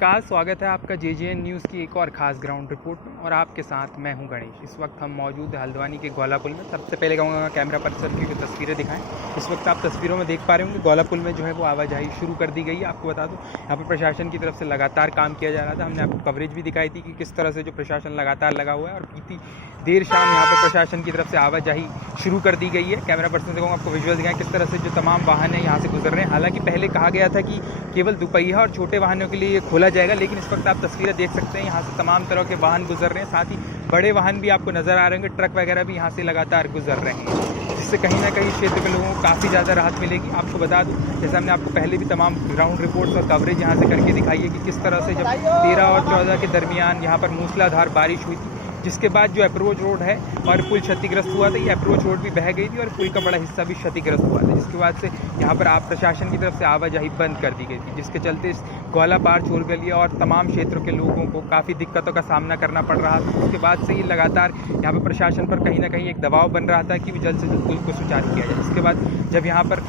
नमस्कार, स्वागत है आपका जेजेएन न्यूज़ की एक और ख़ास ग्राउंड रिपोर्ट में। और आपके साथ मैं हूं गणेश। इस वक्त हम मौजूद हैं हल्द्वानी के गौला पुल में। सबसे पहले कहूँगा कैमरा पर्सन की तस्वीरें दिखाएं। इस वक्त आप तस्वीरों में देख पा रहे होंगे गौला पुल में जो है वो आवाजाही शुरू कर दी गई है। आपको बता दूं यहाँ पर प्रशासन की तरफ से लगातार काम किया जा रहा था। हमने आपको कवरेज भी दिखाई थी कि किस तरह से जो प्रशासन लगातार लगा हुआ है और बीती देर शाम यहाँ पर प्रशासन की तरफ से आवाजाही शुरू कर दी गई है। कैमरा पर्सन से कहूँगा आपको विजुअल दिखाएं किस तरह से जो तमाम वाहन है यहाँ से गुजर रहे हैं। हालांकि पहले कहा गया था कि केवल दुपहिया और छोटे वाहनों के लिए खोला जाएगा, लेकिन इस वक्त आप तस्वीरें देख सकते हैं यहाँ से तमाम तरह के वाहन गुजर रहे हैं। साथ ही बड़े वाहन भी आपको नज़र आ रहे होंगे, ट्रक वगैरह भी यहाँ से लगातार गुजर रहे हैं, जिससे कहीं ना कहीं क्षेत्र के लोगों को काफ़ी ज़्यादा राहत मिलेगी। आपको बता दूं जैसे हमने आपको पहले भी तमाम ग्राउंड रिपोर्ट्स और कवरेज यहाँ से करके दिखाई है कि किस तरह से जब 13 और 14 के दरमियान यहाँ पर मूसलाधार बारिश हुई थी, जिसके बाद जो अप्रोच रोड है और पुल क्षतिग्रस्त हुआ था, ये अप्रोच रोड भी बह गई थी और पुल का बड़ा हिस्सा भी क्षतिग्रस्त हुआ था, जिसके बाद से यहाँ पर आप प्रशासन की तरफ से आवाजाही बंद कर दी गई थी, जिसके चलते इस गौला पार चोर गलिया और तमाम क्षेत्रों के लोगों को काफ़ी दिक्कतों का सामना करना पड़ रहा था। उसके बाद से ही लगातार यहाँ पर प्रशासन पर कहीं ना कहीं एक दबाव बन रहा था कि जल्द से जल्द पुल को सुचारू किया जाए। इसके बाद जब यहाँ पर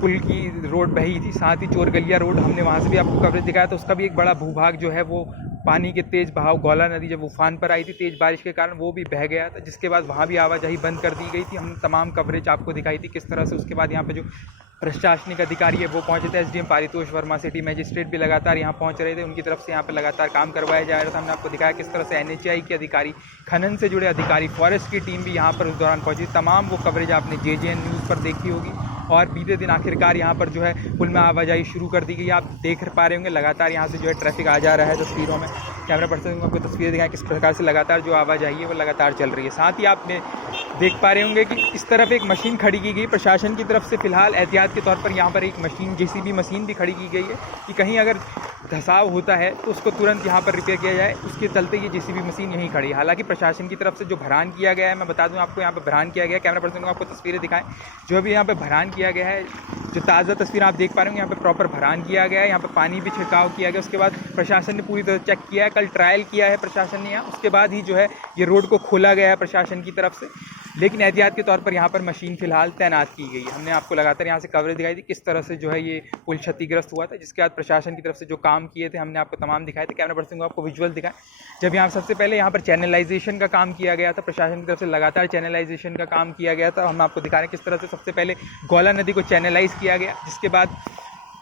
पुल की रोड बही थी, साथ ही चोर गलिया रोड हमने वहाँ से भी आपको कवरेज दिखाया, तो उसका भी एक बड़ा भूभाग जो है वो पानी के तेज़ बहाव, गौला नदी जब उफान पर आई थी तेज़ बारिश के कारण, वो भी बह गया था, जिसके बाद वहाँ भी आवाजाही बंद कर दी गई थी। हमने तमाम कवरेज आपको दिखाई थी किस तरह से। उसके बाद यहाँ पे जो प्रशासनिक अधिकारी है वो पहुंचे थे। SDM Paritosh Verma, city magistrate भी लगातार यहाँ पहुंच रहे थे, उनकी तरफ से यहाँ पर लगातार काम करवाया जा रहा था। हमने आपको दिखाया किस तरह से एनएचएआई के अधिकारी, खनन से जुड़े अधिकारी, फॉरेस्ट की टीम भी यहाँ पर उस दौरान पहुंची। तमाम वो कवरेज आपने जेजेएन न्यूज़ पर देखी होगी। और बीते दिन आखिरकार यहाँ पर जो है पुल में आवाजाही शुरू कर दी गई। आप देख पा रहे होंगे लगातार यहाँ से जो है ट्रैफिक आ जा रहा है तस्वीरों में। कैमरा पर्सन आपको तस्वीरें दिखाएं किस प्रकार से लगातार जो आवाजाही है वो लगातार चल रही है। साथ ही आप देख पा रहे होंगे कि इस तरफ एक मशीन खड़ी की गई प्रशासन की तरफ से। फिलहाल एहतियात के तौर पर यहाँ पर एक मशीन, जेसीबी मशीन भी खड़ी की गई है कि कहीं अगर धसाव होता है तो उसको तुरंत यहाँ पर रिपेयर किया जाए, उसके चलते ये जेसीबी मशीन यहीं खड़ी है। हालांकि प्रशासन की तरफ से जो भरान किया गया है, मैं बता दूं आपको यहाँ पर भरान किया गया है। कैमरा पर्सन को आपको तस्वीरें दिखाएं जो भी यहाँ पर भरान किया गया है, जो ताज़ा तस्वीर आप देख पा रहे होंगे, यहाँ पे प्रॉपर भरान किया गया है, यहाँ पे पानी भी छिड़काव किया गया। उसके बाद प्रशासन ने पूरी तरह चेक किया है, कल ट्रायल किया है प्रशासन ने यहाँ, उसके बाद ही जो है ये रोड को खोला गया है प्रशासन की तरफ से। लेकिन एहतियात के तौर पर यहाँ पर मशीन फिलहाल तैनात की गई है। हमने आपको लगातार यहाँ से कवरेज दिखाई थी किस तरह से जो है ये पुल क्षतिग्रस्त हुआ था, जिसके बाद प्रशासन की तरफ से जो काम किए थे हमने आपको तमाम दिखाए थे। कैमरा पर्सन को आपको विजुअल दिखाएं जब यहाँ सबसे पहले यहाँ पर चैनलाइजेशन का काम किया गया था, प्रशासन की तरफ से लगातार चैनलाइजेशन का काम किया गया था। हम आपको दिखा रहे हैं किस तरह से सबसे पहले गौला नदी को चैनलाइज किया गया, जिसके बाद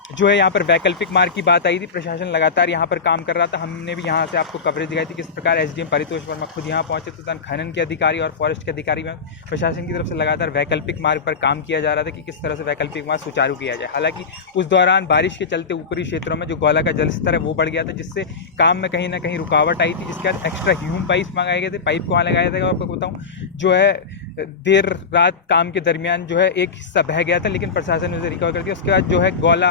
जो है यहाँ पर वैकल्पिक मार्ग की बात आई थी। प्रशासन लगातार यहाँ पर काम कर रहा था। हमने भी यहाँ से आपको कवरेज दिखाई थी किस प्रकार एसडीएम पारितोष वर्मा खुद यहाँ पहुंचे थे, खनन के अधिकारी और फॉरेस्ट के अधिकारी में प्रशासन की तरफ से लगातार वैकल्पिक मार्ग पर काम किया जा रहा था कि किस तरह से वैकल्पिक मार्ग सुचारू किया जाए। हालांकि उस दौरान बारिश के चलते ऊपरी क्षेत्रों में जो गौला का जल स्तर है वो बढ़ गया था, जिससे काम में कहीं ना कहीं रुकावट आई थी, जिसके बाद एक्स्ट्रा ह्यूम पाइप मंगाए गए थे। पाइप कहाँ लगाया था आपको बताऊँ, जो है देर रात काम के दरमियान जो है एक हिस्सा बह गया था, लेकिन प्रशासन ने उसे रिकवर कर दिया। उसके बाद जो है गौला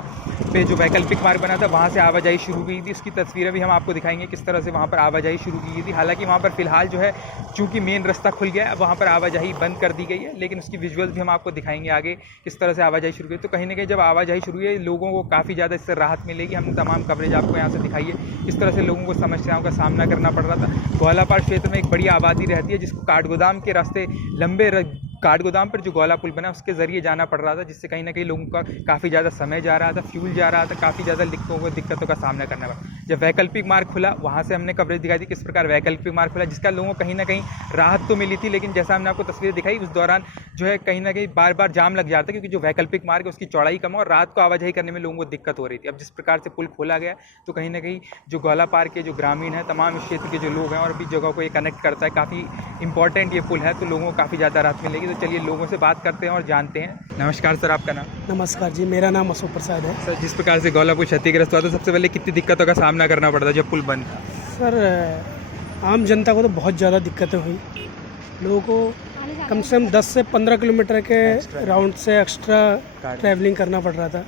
पे जो वैकल्पिक मार्ग बना था वहाँ से आवाजाही शुरू की थी। उसकी तस्वीरें भी हम आपको दिखाएंगे किस तरह से वहाँ पर आवाजाही शुरू की गई थी। हालांकि वहाँ पर फिलहाल जो है चूँकि मेन रास्ता खुल गया है, वहाँ पर आवाजाही बंद कर दी गई है, लेकिन उसकी विजुअल्स भी हम आपको दिखाएंगे आगे किस तरह से आवाजाही शुरू की। तो कहीं ना कहीं जब आवाजाही शुरू हुई है लोगों को काफ़ी ज़्यादा इससे राहत मिलेगी। हमने तमाम कवरेज आपको यहाँ से दिखाई है किस तरह से लोगों को समस्याओं का सामना करना पड़ रहा था। गौलापाड़ क्षेत्र में एक बड़ी आबादी रहती है, जिसको काठगोदाम के रास्ते लंबे काठगोदाम पर जो गौला पुल बना उसके ज़रिए जाना पड़ रहा था, जिससे कहीं ना कहीं लोगों का काफ़ी ज़्यादा समय जा रहा था, फ्यूल जा रहा था, काफ़ी ज़्यादा दिक्कतों का सामना करना पड़ा। जब वैकल्पिक मार्ग खुला वहाँ से हमने कवरेज दिखाई थी किस प्रकार वैकल्पिक मार्ग खुला, जिसका लोगों को कहीं ना कहीं राहत तो मिली थी, लेकिन जैसा हमने आपको तस्वीर दिखाई उस दौरान जो है कहीं ना कहीं बार बार जाम लग जाता है, क्योंकि जो वैकल्पिक मार्ग है उसकी चौड़ाई कम है और रात को आवाजाही करने में लोगों को दिक्कत हो रही थी। अब जिस प्रकार से पुल खोला गया तो कहीं ना कहीं जो गौला पार के जो ग्रामीण हैं, तमाम क्षेत्र के जो लोग हैं और भी जगहों को ये कनेक्ट करता है, काफ़ी इंपॉर्टेंट ये पुल है, तो लोगों को काफ़ी ज़्यादा राहत मिलेगी। तो चलिए लोगों से बात करते हैं और जानते हैं। नमस्कार सर, आपका नाम? नमस्कार जी, मेरा नाम अशोक प्रसाद है। सर, जिस प्रकार से गौला पुल क्षतिग्रस्त हुआ तो सबसे पहले कितनी दिक्कतों का सामना करना पड़ा था जब पुल बंद था? सर, आम जनता को तो बहुत ज़्यादा दिक्कतें हुई। लोगों को कम से कम 10 से 15 किलोमीटर के राउंड से एक्स्ट्रा ट्रैवलिंग करना पड़ रहा था।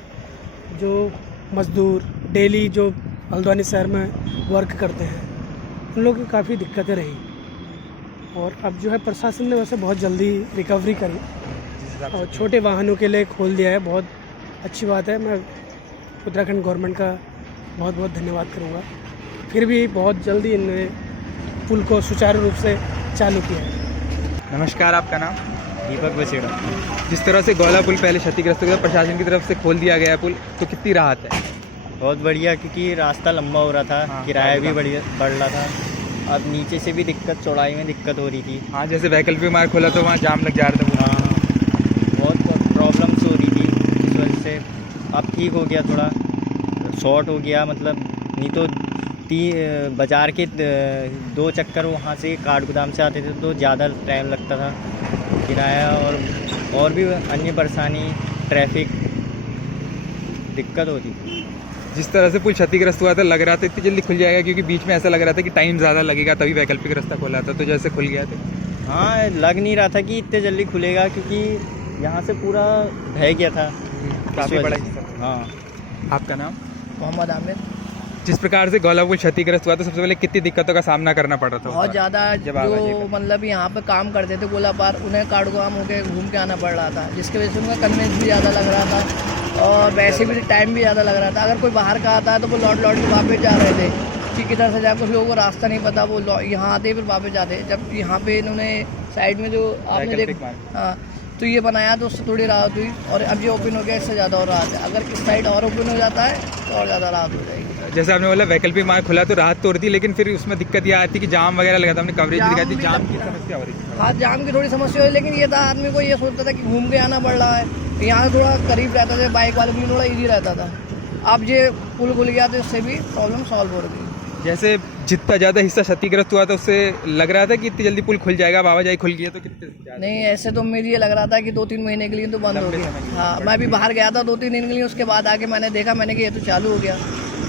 जो मज़दूर डेली जो हल्द्वानी शहर में वर्क करते हैं उन लोगों की काफ़ी दिक्कतें रही, और अब जो है प्रशासन ने वैसे बहुत जल्दी रिकवरी करी और छोटे वाहनों के लिए खोल दिया है। बहुत अच्छी बात है। मैं उत्तराखंड गवर्नमेंट का बहुत बहुत धन्यवाद करूँगा। फिर भी बहुत जल्दी इन्होंने पुल को सुचारू रूप से चालू किया है। नमस्कार, आपका नाम? दीपक बसेड़ा। जिस तरह से गौला पुल पहले क्षतिग्रस्त हो गया, प्रशासन की तरफ से खोल दिया गया पुल, तो कितनी राहत है? बहुत बढ़िया, क्योंकि रास्ता लंबा हो रहा था, हाँ, किराया भी काफी बढ़ रहा था। अब नीचे से भी दिक्कत, चौड़ाई में दिक्कत हो रही थी। हाँ, जैसे वैकल्पिक मार्ग खोला तो वहाँ जाम लग जा रहा था पूरा। हाँ, बहुत प्रॉब्लम्स हो रही थी इस वजह से। अब ठीक हो गया, थोड़ा शॉर्ट हो गया, मतलब नहीं तो बाज़ार के 2 चक्कर वहाँ से काठगोदाम से आते थे तो ज़्यादा टाइम लगता था, किराया और भी अन्य परेशानी, ट्रैफिक, दिक्कत होती थी। जिस तरह से पुल क्षतिग्रस्त हुआ था लग रहा था इतनी जल्दी खुल जाएगा, क्योंकि बीच में ऐसा लग रहा था कि टाइम ज़्यादा लगेगा तभी वैकल्पिक रास्ता खोला था, तो जैसे खुल गया था। हाँ, लग नहीं रहा था कि इतने जल्दी खुलेगा, क्योंकि यहाँ से पूरा ढह गया था। काफ़ी बड़ा इस वजह हिस्सा। से। हाँ। आपका नाम? मोहम्मद आमिर। जिस प्रकार से गोला पुल क्षतिग्रस्त हुआ तो सबसे पहले कितनी दिक्कतों का सामना करना पड़ रहा था? बहुत ज़्यादा, जो मतलब यहाँ पे काम करते थे गोला पार, उन्हें काठगोदाम होके घूम के आना पड़ रहा था, जिसकी वजह से उनका कन्वेंस भी ज़्यादा लग रहा था और वैसे भी टाइम भी ज़्यादा लग रहा था। अगर कोई बाहर का आता है तो वो लौट के वापस जा रहे थे कि किधर से जाए, कुछ लोगों को रास्ता नहीं पता, वो यहाँ आते फिर वापस जाते। जब यहाँ पे इन्होंने साइड में जो आपने देखा, हाँ, तो ये बनाया तो उससे थोड़ी राहत हुई, और अब ये ओपन हो गया, इससे ज़्यादा और राहत है। अगर इस साइड और ओपन हो जाता है तो और ज़्यादा राहत हो जाएगी। जैसे आपने बोला वैकल्पिक मार्ग खुला तो राहत तो होती, लेकिन फिर उसमें दिक्कत ये आती कि जाम वगैरह लगा था, हमने कवरेज दिखाई थी, जाम की समस्या हो रही थी। हाँ, जाम की थोड़ी समस्या हुई, लेकिन ये था आदमी को ये सोचता था कि घूम के आना पड़ रहा है, यहाँ थोड़ा करीब रहता था, बाइक वाले के लिए थोड़ा ईजी रहता था। अब ये पुल खुल गया तो इससे भी प्रॉब्लम सॉल्व हो रही है। जैसे जितना ज़्यादा हिस्सा क्षतिग्रस्त हुआ था उससे लग रहा था कि इतनी जल्दी पुल खुल जाएगा, आवाजाही खुल गई है तो कितने ज़्यादा? नहीं, ऐसे तो मुझे ये लग रहा था कि 2-3 महीने के लिए तो बंद हो गया। हाँ, मैं भी बाहर गया था 2-3 दिन के लिए, उसके बाद आके मैंने देखा, मैंने कि ये तो चालू हो गया।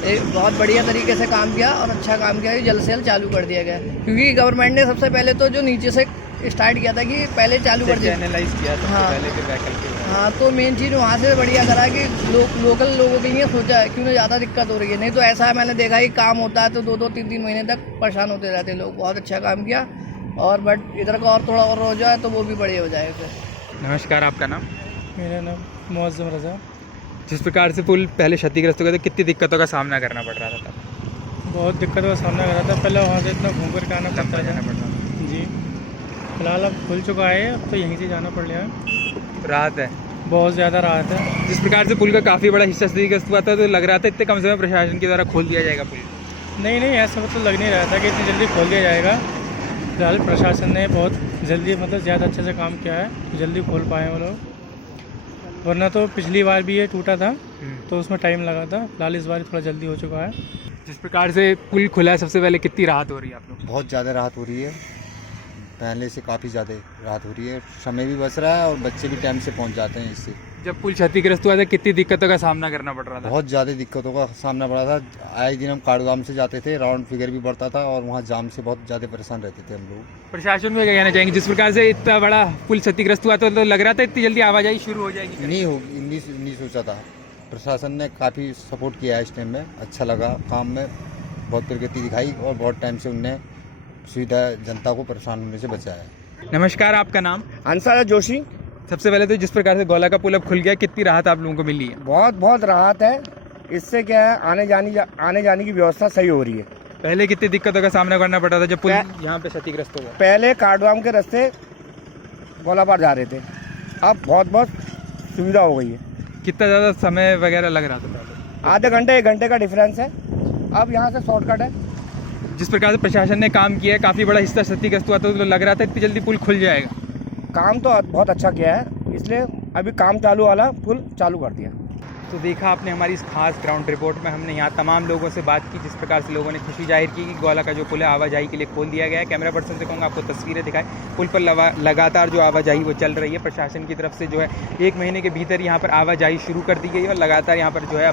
ये बहुत बढ़िया तरीके से काम किया और अच्छा काम किया, जल्द से जल्द चालू कर दिया गया, क्योंकि गवर्नमेंट ने सबसे पहले तो जो नीचे से स्टार्ट किया था कि पहले चालू कर दिया, एनालाइज किया था हाँ। पहले फिर वैकल्पिक। हाँ, तो मेन चीज़ वहाँ से बढ़िया करा कि लोकल लोगों के लिए सोचा है, क्यों ना ज़्यादा दिक्कत हो रही है। नहीं तो ऐसा है, मैंने देखा कि काम होता है तो 2-2, 3-3 महीने तक परेशान होते रहते लोग। बहुत अच्छा काम किया, और बट इधर का और थोड़ा और हो जाए तो वो भी बढ़िया हो जाए फिर। नमस्कार, आपका नाम? मेरा नाम मुअज़्ज़म रज़ा। जिस प्रकार से पुल पहले क्षतिग्रस्त हो गया तो कितनी दिक्कतों का सामना करना पड़ रहा था तब? बहुत दिक्कतों का सामना कर रहा था, पहले वहाँ से इतना घूम कर के आना पड़ता जाना था पड़ रहा था। जी। फिलहाल अब खुल चुका है, अब तो यहीं से जाना पड़ रहा है। राहत है, बहुत ज़्यादा राहत है। जिस प्रकार से पुल का काफ़ी बड़ा हिस्सा क्षतिग्रस्त हुआ था तो लग रहा था इतने कम समय में प्रशासन के द्वारा खोल दिया जाएगा पुल। नहीं, ऐसा मतलब लग नहीं रहा था कि इतनी जल्दी खोल दिया जाएगा। फिलहाल प्रशासन ने बहुत जल्दी, मतलब ज़्यादा अच्छे से काम किया है, जल्दी खोल पाए वो लोग, वरना तो पिछली बार भी ये टूटा था तो उसमें टाइम लगा था। फिलहाल इस बार थोड़ा जल्दी हो चुका है। जिस प्रकार से पुल खुला है सबसे पहले कितनी राहत हो रही है आप लोग? बहुत ज़्यादा राहत हो रही है, पहले से काफ़ी ज़्यादा राहत हो रही है, समय भी बच रहा है और बच्चे भी टाइम से पहुंच जाते हैं इससे। जब पुल क्षतिग्रस्त हुआ था कितनी दिक्कतों का सामना करना पड़ रहा था? बहुत ज़्यादा दिक्कतों का सामना पड़ा था। आए दिन हम काठगोदाम से जाते थे, राउंड फिगर भी बढ़ता था और वहाँ जाम से बहुत ज़्यादा परेशान रहते थे हम लोग। प्रशासन में क्या कहना चाहेंगे? जिस प्रकार से इतना बड़ा पुल क्षतिग्रस्त हुआ तो लग रहा था इतनी जल्दी आवाजाही शुरू हो जाएगी। नहीं सोचा था। प्रशासन ने काफ़ी सपोर्ट किया है इस टाइम में, अच्छा लगा, काम में बहुत प्रगति दिखाई और बहुत टाइम से उनने सुविधा जनता को परेशान होने से बचाया है। नमस्कार, आपका नाम? अंसार जोशी। सबसे पहले तो जिस प्रकार से गोला का पुल अब खुल गया, कितनी राहत आप लोगों को मिली है? बहुत राहत है। इससे क्या है, आने जाने की व्यवस्था सही हो रही है। पहले कितनी दिक्कतों का सामना करना पड़ा था जब पुल यहाँ पे क्षतिग्रस्त हो गया? पहले काठगोदाम के रास्ते गोलापार जा रहे थे, अब बहुत सुविधा हो गई है। कितना ज़्यादा समय वगैरह लग रहा था पहले? आधे घंटे 1 घंटे का डिफरेंस है, अब यहाँ से शॉर्टकट है। जिस प्रकार से प्रशासन ने काम किया है, काफ़ी बड़ा हिस्सा क्षतिग्रस्त हुआ था तो लग रहा था इतनी जल्दी पुल खुल जाएगा। काम तो बहुत अच्छा किया है, इसलिए अभी काम चालू वाला पुल चालू कर दिया। तो देखा आपने हमारी इस खास ग्राउंड रिपोर्ट में, हमने यहाँ तमाम लोगों से बात की, जिस प्रकार से लोगों ने खुशी जाहिर की कि गोला का जो पुल है आवाजाही के लिए खोल दिया गया है। कैमरा पर्सन से कहूँगा आपको तस्वीरें दिखाएं, पुल पर लगातार जो आवाजाही वो चल रही है। प्रशासन की तरफ से जो है 1 महीने के भीतर यहाँ पर आवाजाही शुरू कर दी गई है और लगातार यहाँ पर जो है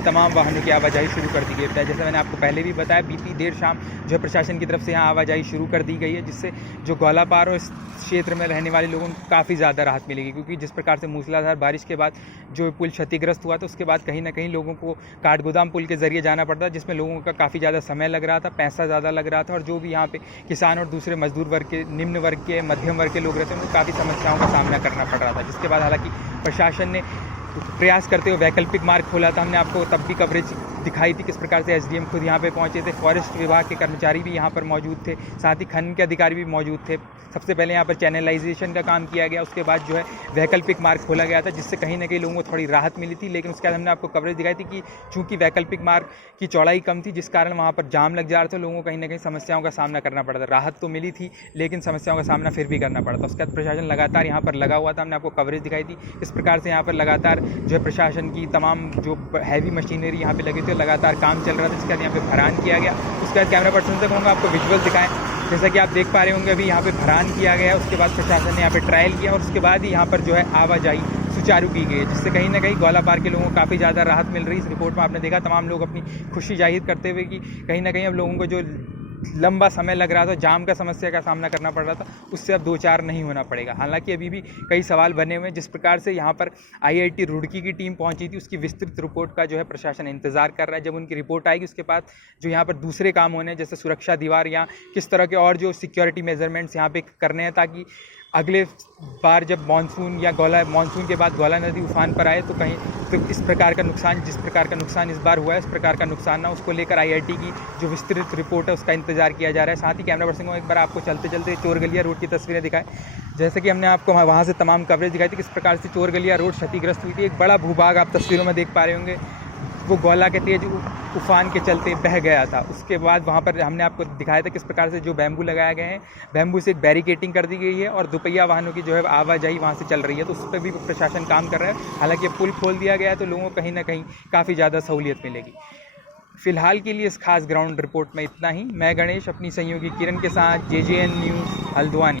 तमाम वाहनों की आवाजाही शुरू कर दी गई है। जैसे मैंने आपको पहले भी बताया, बीती देर शाम जो है प्रशासन की तरफ से यहाँ आवाजाही शुरू कर दी गई है, जिससे जो गोला पार और इस क्षेत्र में रहने वाले लोगों को काफ़ी ज़्यादा राहत मिलेगी। क्योंकि जिस प्रकार से मूसलाधार बारिश के बाद जो पुल क्षतिग्रस्त हुआ तो उसके बाद कहीं ना कहीं लोगों को काठगोदाम पुल के ज़रिए जाना पड़ता, जिसमें लोगों का काफ़ी ज़्यादा समय लग रहा था, पैसा ज़्यादा लग रहा था, और जो भी यहाँ पे किसान और दूसरे मजदूर वर्ग के, निम्न वर्ग के, मध्यम वर्ग के लोग रहते हैं उनको काफ़ी समस्याओं का सामना करना पड़ रहा था। जिसके बाद हालांकि प्रशासन ने प्रयास करते हुए वैकल्पिक मार्ग खोला था। हमने आपको तब भी कवरेज दिखाई थी किस प्रकार से एसडीएम खुद यहाँ पे पहुँचे थे, फॉरेस्ट विभाग के कर्मचारी भी यहाँ पर मौजूद थे, साथ ही खनन के अधिकारी भी मौजूद थे। सबसे पहले यहाँ पर चैनलाइजेशन का काम किया गया, उसके बाद जो है वैकल्पिक मार्ग खोला गया था, जिससे कहीं ना कहीं लोगों को थोड़ी राहत मिली थी। लेकिन उसके बाद हमने आपको कवरेज दिखाई थी कि चूँकि वैकल्पिक मार्ग की चौड़ाई कम थी, जिस कारण वहाँ पर जाम लग जा रहा था, लोगों को कहीं ना कहीं समस्याओं का सामना करना पड़ा था। राहत तो मिली थी लेकिन समस्याओं का सामना फिर भी करना पड़ा था। उसके बाद प्रशासन लगातार यहाँ पर लगा हुआ था, हमने आपको कवरेज दिखाई थी इस प्रकार से यहाँ पर लगातार जो है प्रशासन की तमाम जो हैवी मशीनरी यहाँ पे लगी थी, लगातार काम चल रहा था। इसके बाद यहाँ पे भरान किया गया। उसके बाद कैमरा पर्सन से कहूँगा आपको विजुअल दिखाएं, जैसा कि आप देख पा रहे होंगे अभी यहाँ पे भरान किया गया, उसके बाद प्रशासन ने यहाँ पे ट्रायल किया और उसके बाद ही यहाँ पर जो है आवाजाही सुचारू की गई है, जिससे कहीं ना कहीं ग्वालापार के लोगों को काफ़ी ज़्यादा राहत मिल रही है। इस रिपोर्ट में आपने देखा तमाम लोग अपनी खुशी जाहिर करते हुए कि कहीं ना कहीं अब लोगों को जो लंबा समय लग रहा था, जाम का समस्या का सामना करना पड़ रहा था, उससे अब दो चार नहीं होना पड़ेगा। हालांकि अभी भी कई सवाल बने हुए हैं। जिस प्रकार से यहाँ पर आईआईटी रुड़की की टीम पहुंची थी, उसकी विस्तृत रिपोर्ट का जो है प्रशासन इंतजार कर रहा है। जब उनकी रिपोर्ट आएगी उसके बाद जो यहाँ पर दूसरे काम होने जैसे सुरक्षा दीवार या किस तरह के और जो सिक्योरिटी मेजरमेंट्स यहाँ पे करने हैं, ताकि अगले बार जब मानसून या मानसून के बाद ग्वाला नदी उफान पर आए तो कहीं तो इस प्रकार का नुकसान, जिस प्रकार का नुकसान इस बार हुआ है, इस प्रकार का नुकसान ना, उसको लेकर आईआईटी की जो विस्तृत रिपोर्ट है उसका इंतजार किया जा रहा है। साथ ही कैमरा पर्सन को एक बार आपको चलते चलते चोरगलिया रोड की तस्वीरें दिखाएं, जैसे कि हमने आपको वहाँ से तमाम कवरेज दिखाई थी किस प्रकार से चोरगलिया रोड क्षतिग्रस्त हुई थी। एक बड़ा भूभाग आप तस्वीरों में देख पा रहे होंगे, वो ग्वाला के तेज उफान के चलते बह गया था। उसके बाद वहाँ पर हमने आपको दिखाया था किस प्रकार से जो बैम्बू लगाए गए हैं, बैम्बू से एक बैरिकेटिंग कर दी गई है और दोपहिया वाहनों की जो है आवाजाही वहाँ से चल रही है, तो उस पर भी प्रशासन काम कर रहा है। हालांकि पुल खोल दिया गया है तो लोगों को कहीं ना कहीं काफ़ी ज़्यादा सहूलियत मिलेगी। फिलहाल के लिए इस खास ग्राउंड रिपोर्ट में इतना ही। मैं गणेश अपनी सहयोगी किरण के साथ JJN न्यूज़ हल्द्वानी।